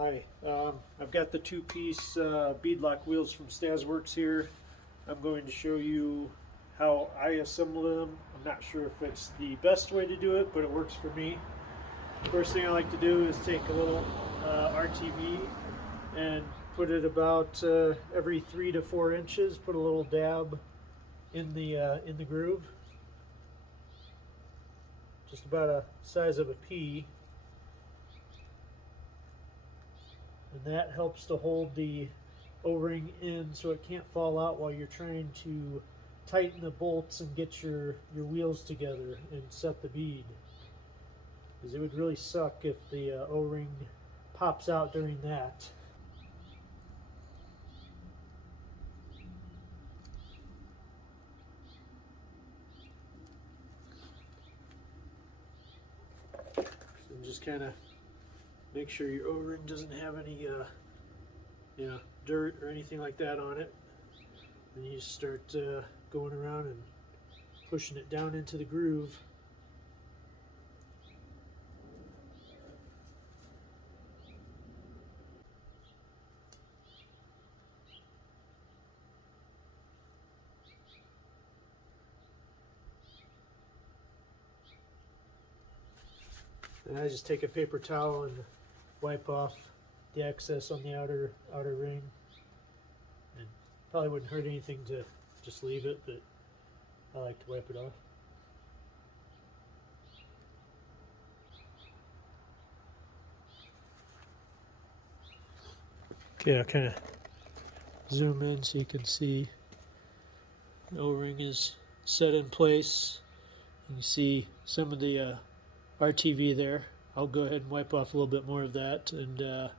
Hi, I've got the two-piece beadlock wheels from Staworks here. I'm going to show you how I assemble them. I'm not sure if it's the best way to do it, but it works for me. First thing I like to do is take a little RTV and put it about every 3 to 4 inches. Put a little dab in the groove, just about a size of a pea. And that helps to hold the O-ring in so it can't fall out while you're trying to tighten the bolts and get your wheels together and set the bead. Because it would really suck if the O-ring pops out during that. So just kind of make sure your O-ring doesn't have any dirt or anything like that on it. And you just start going around and pushing it down into the groove. And I just take a paper towel and wipe off the excess on the outer ring. And probably wouldn't hurt anything to just leave it, but I like to wipe it off. Okay, I'll kind of zoom in so you can see the O-ring is set in place. You can see some of the RTV there. I'll go ahead and wipe off a little bit more of that, and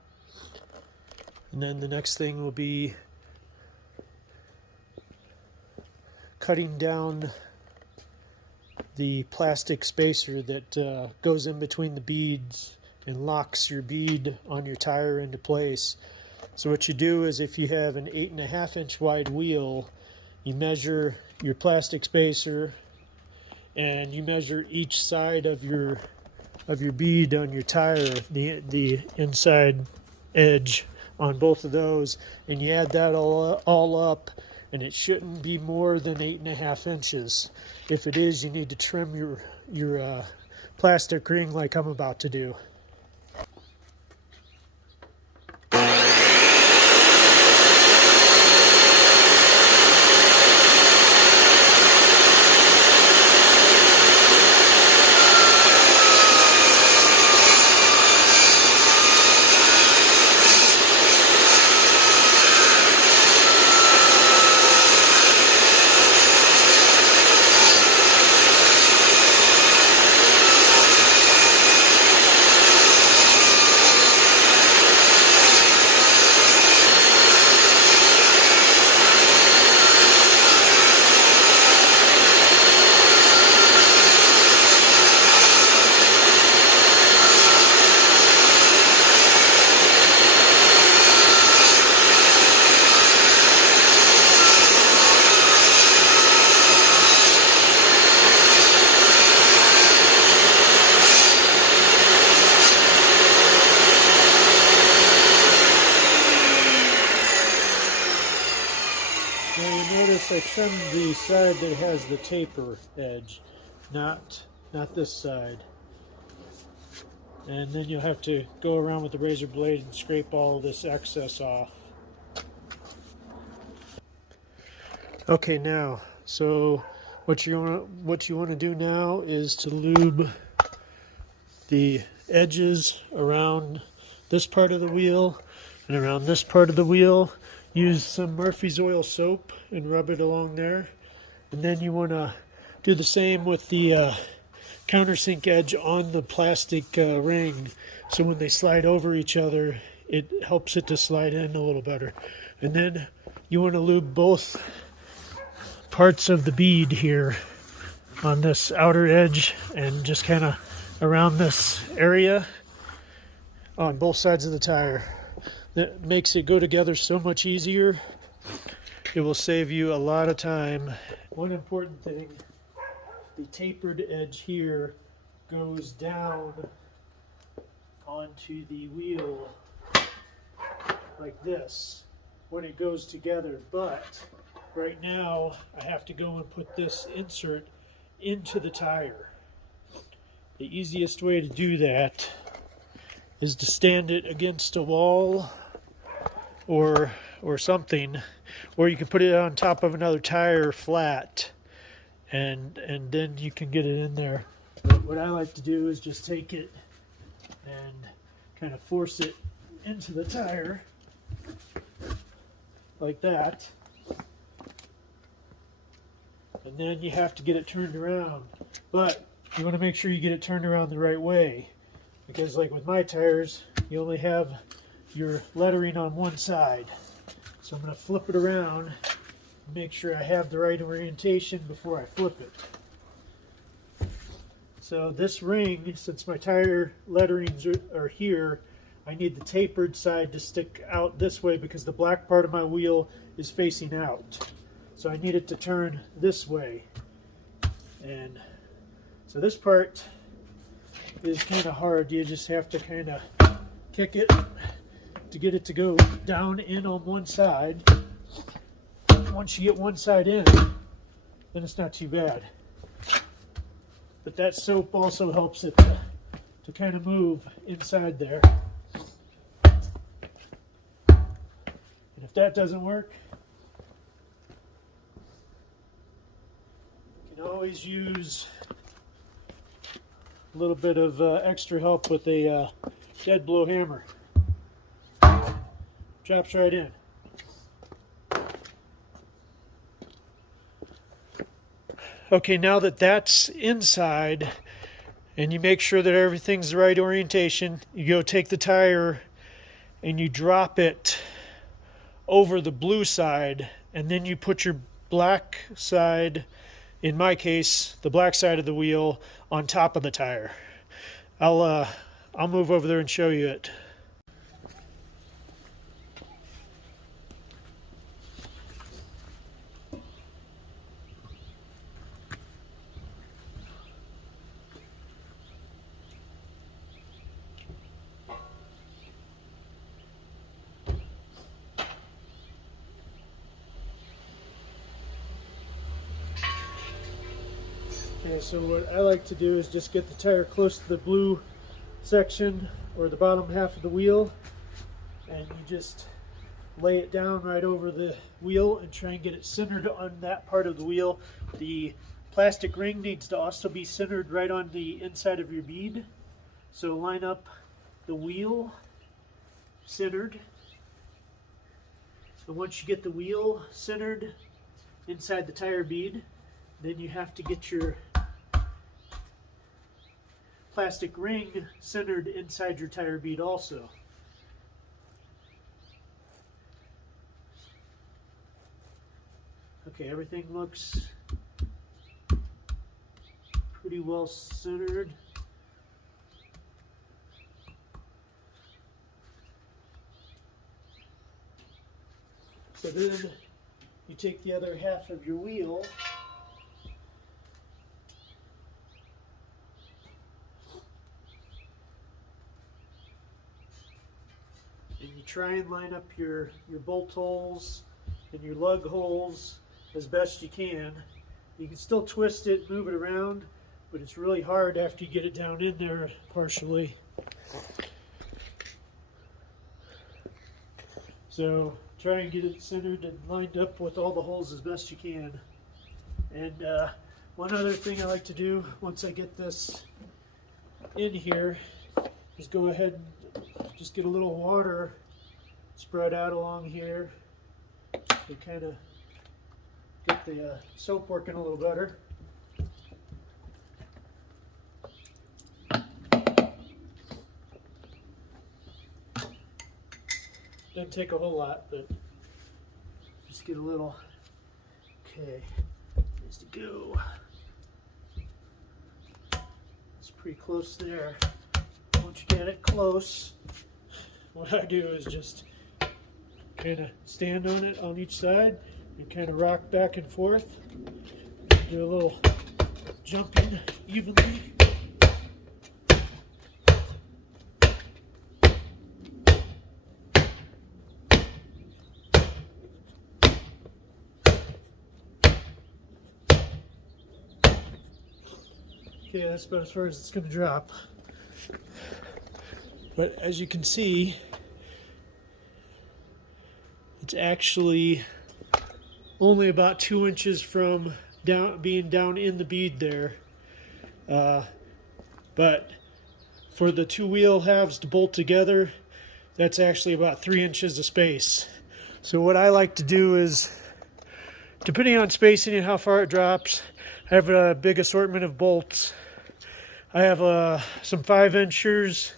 then the next thing will be cutting down the plastic spacer that goes in between the beads and locks your bead on your tire into place. So what you do is, if you have an 8.5 inch wide wheel, you measure your plastic spacer and you measure each side of your bead on your tire, the inside edge on both of those, and you add that all up, and it shouldn't be more than 8.5 inches. If it is, you need to trim your plastic ring like I'm about to do. Now you notice I trimmed the side that has the taper edge, not this side. And then you'll have to go around with the razor blade and scrape all this excess off. Okay, now, so what you want to do now is to lube the edges around this part of the wheel and around this part of the wheel. Use some Murphy's oil soap and rub it along there. And then you want to do the same with the countersink edge on the plastic ring. So when they slide over each other, it helps it to slide in a little better. And then you want to lube both parts of the bead here on this outer edge and just kind of around this area on both sides of the tire. That makes it go together so much easier. It will save you a lot of time. One important thing, the tapered edge here goes down onto the wheel like this when it goes together, but right now I have to go and put this insert into the tire. The easiest way to do that is to stand it against a wall or something, or you can put it on top of another tire flat, and then you can get it in there. But what I like to do is just take it and kind of force it into the tire like that, and then you have to get it turned around. But you want to make sure you get it turned around the right way, because like with my tires, you only have your lettering on one side. So I'm going to flip it around and make sure I have the right orientation before I flip it. So this ring, since my tire letterings are here, I need the tapered side to stick out this way because the black part of my wheel is facing out. So I need it to turn this way. And so this part is kind of hard. You just have to kind of kick it to get it to go down in on one side. Once you get one side in, then it's not too bad. But that soap also helps it to kind of move inside there. And if that doesn't work, you can always use a little bit of extra help with a dead blow hammer. Drops right in. Okay, now that that's inside, and you make sure that everything's the right orientation, you go take the tire and you drop it over the blue side, and then you put your black side, in my case, the black side of the wheel, on top of the tire. I'll move over there and show you it. Okay, so what I like to do is just get the tire close to the blue section or the bottom half of the wheel, and you just lay it down right over the wheel and try and get it centered on that part of the wheel. The plastic ring needs to also be centered right on the inside of your bead. So line up the wheel centered, and once you get the wheel centered inside the tire bead, then you have to get your plastic ring centered inside your tire bead also. Okay, everything looks pretty well centered. So then you take the other half of your wheel and you try and line up your bolt holes and your lug holes as best you can. You can still twist it, move it around, but it's really hard after you get it down in there partially. So try and get it centered and lined up with all the holes as best you can. And one other thing I like to do once I get this in here is go ahead and just get a little water spread out along here to kind of get the soap working a little better. Doesn't take a whole lot, but just get a little. Okay, needs to go. It's pretty close there. Once you get it close, what I do is just kind of stand on it on each side and kind of rock back and forth. Do a little jumping evenly. Okay, that's about as far as it's going to drop. But as you can see, it's actually only about 2 inches from being down in the bead there. But for the two wheel halves to bolt together, that's actually about 3 inches of space. So what I like to do is, depending on spacing and how far it drops, I have a big assortment of bolts. I have some 5-inchers,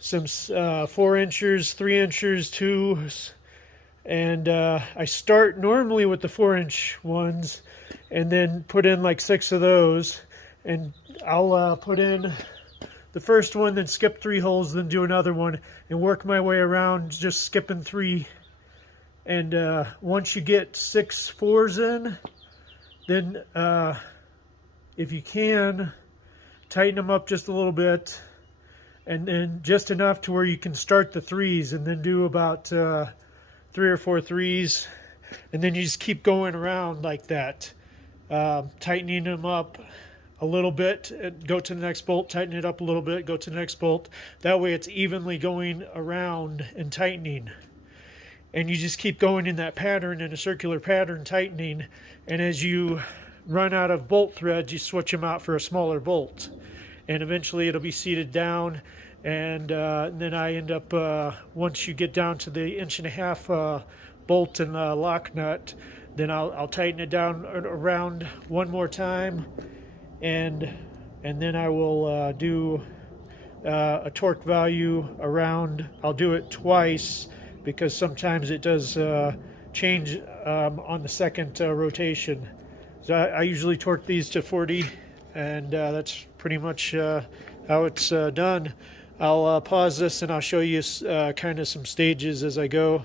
some 4-inchers, 3-inchers, 2s, and I start normally with the 4-inch ones and then put in like 6 of those, and I'll put in the first one, then skip 3 holes, then do another one, and work my way around just skipping 3. And once you get 6 4s in, then if you can, tighten them up just a little bit, and then just enough to where you can start the 3s, and then do about 3 or 4 3s, and then you just keep going around like that, tightening them up a little bit, go to the next bolt, tighten it up a little bit, go to the next bolt. That way it's evenly going around and tightening. And you just keep going in that pattern, in a circular pattern, tightening. And as you run out of bolt threads, you switch them out for a smaller bolt. And eventually it'll be seated down. And then I end up, once you get down to the 1.5-inch bolt and lock nut, then I'll tighten it down around one more time. And then I will do a torque value around. I'll do it twice because sometimes it does change on the second rotation. So I usually torque these to 40, and that's pretty much how it's done. I'll pause this and I'll show you kind of some stages as I go.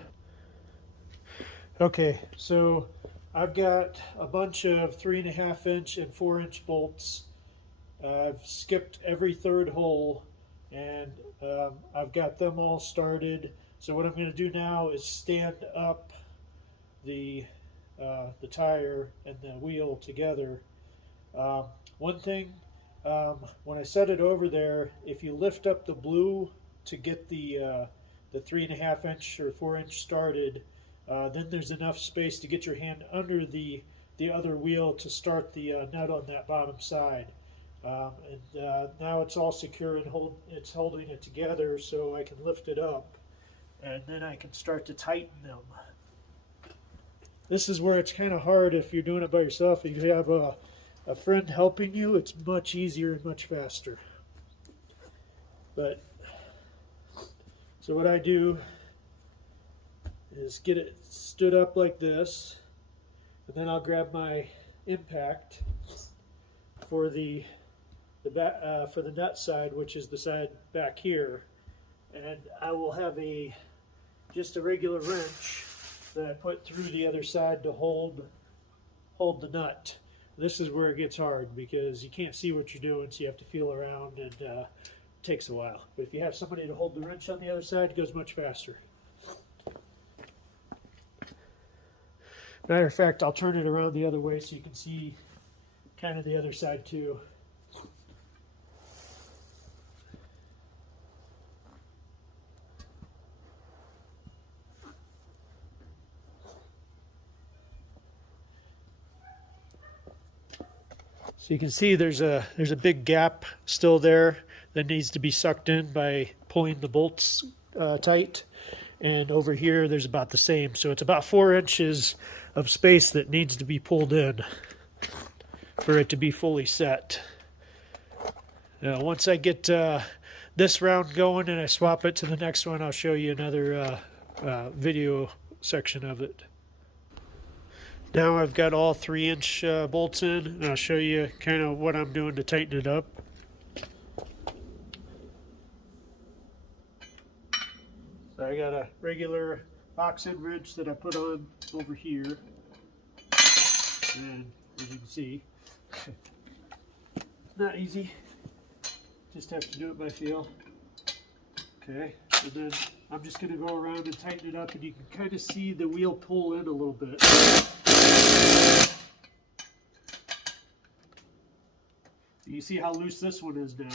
Okay, so I've got a bunch of 3.5-inch and 4-inch bolts. I've skipped every 3rd hole, and I've got them all started. So what I'm going to do now is stand up the tire and the wheel together. One thing, when I set it over there, if you lift up the blue to get the 3.5-inch or 4-inch started, then there's enough space to get your hand under the other wheel to start the nut on that bottom side. Now it's all secure and it's holding it together, so I can lift it up, and then I can start to tighten them. This is where it's kind of hard if you're doing it by yourself. If you have a friend helping you, it's much easier and much faster. But so what I do is get it stood up like this, and then I'll grab my impact for the nut side, which is the side back here, and I will have just a regular wrench that I put through the other side to hold the nut. This is where it gets hard because you can't see what you're doing, so you have to feel around, and it takes a while. But if you have somebody to hold the wrench on the other side, it goes much faster. Matter of fact, I'll turn it around the other way so you can see kind of the other side too. So you can see there's a big gap still there that needs to be sucked in by pulling the bolts tight. And over here there's about the same. So it's about 4 inches of space that needs to be pulled in for it to be fully set. Now, once I get this round going and I swap it to the next one, I'll show you another video section of it. Now I've got all 3-inch bolts in, and I'll show you kind of what I'm doing to tighten it up. So I got a regular box-end wrench that I put on over here, and as you can see, not easy, just have to do it by feel. Okay, and then I'm just going to go around and tighten it up, and you can kind of see the wheel pull in a little bit. You see how loose this one is now.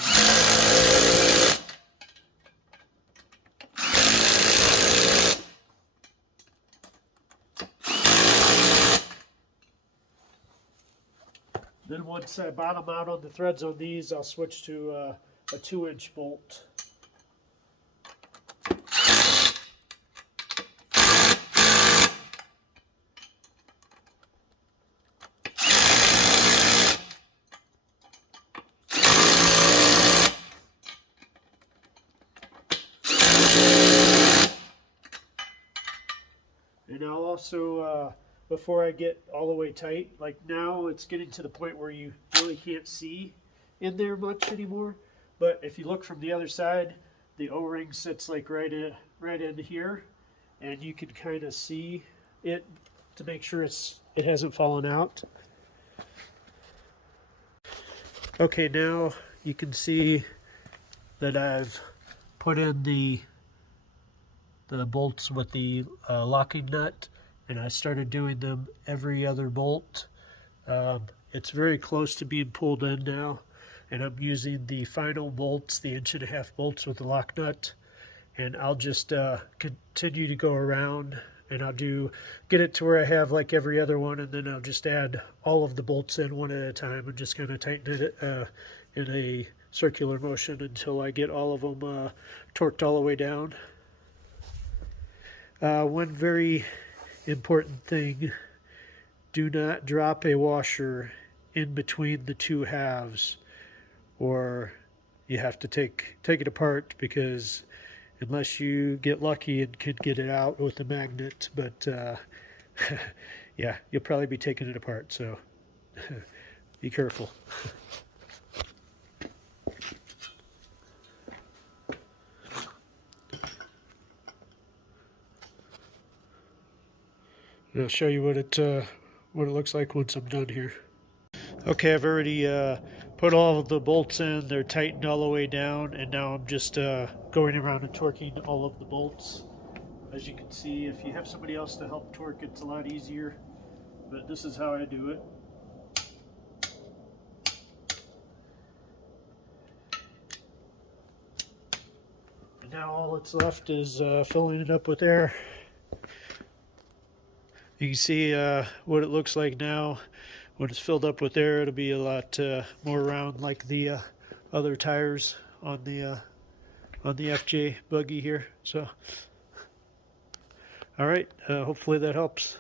Then once I bottom out on the threads on these, I'll switch to a 2-inch bolt. And I'll also, before I get all the way tight, like now it's getting to the point where you really can't see in there much anymore. But if you look from the other side, the O-ring sits like right in here, and you can kind of see it to make sure it hasn't fallen out. Okay, now you can see that I've put in the bolts with the locking nut, and I started doing them every other bolt. It's very close to being pulled in now, and I'm using the final bolts, the 1.5-inch bolts with the lock nut, and I'll just continue to go around, and I'll get it to where I have like every other one, and then I'll just add all of the bolts in one at a time and just kind of tighten it in a circular motion until I get all of them torqued all the way down. One very important thing, do not drop a washer in between the two halves, or you have to take it apart, because unless you get lucky and can get it out with a magnet, but yeah, you'll probably be taking it apart, so be careful. And I'll show you what it looks like once I'm done here. Okay, I've already put all of the bolts in. They're tightened all the way down, and now I'm just going around and torquing all of the bolts. As you can see, if you have somebody else to help torque, it's a lot easier, but this is how I do it. And now all that's left is filling it up with air. You can see what it looks like now. When it's filled up with air, it'll be a lot more round, like the other tires on the FJ buggy here. So, all right, hopefully that helps.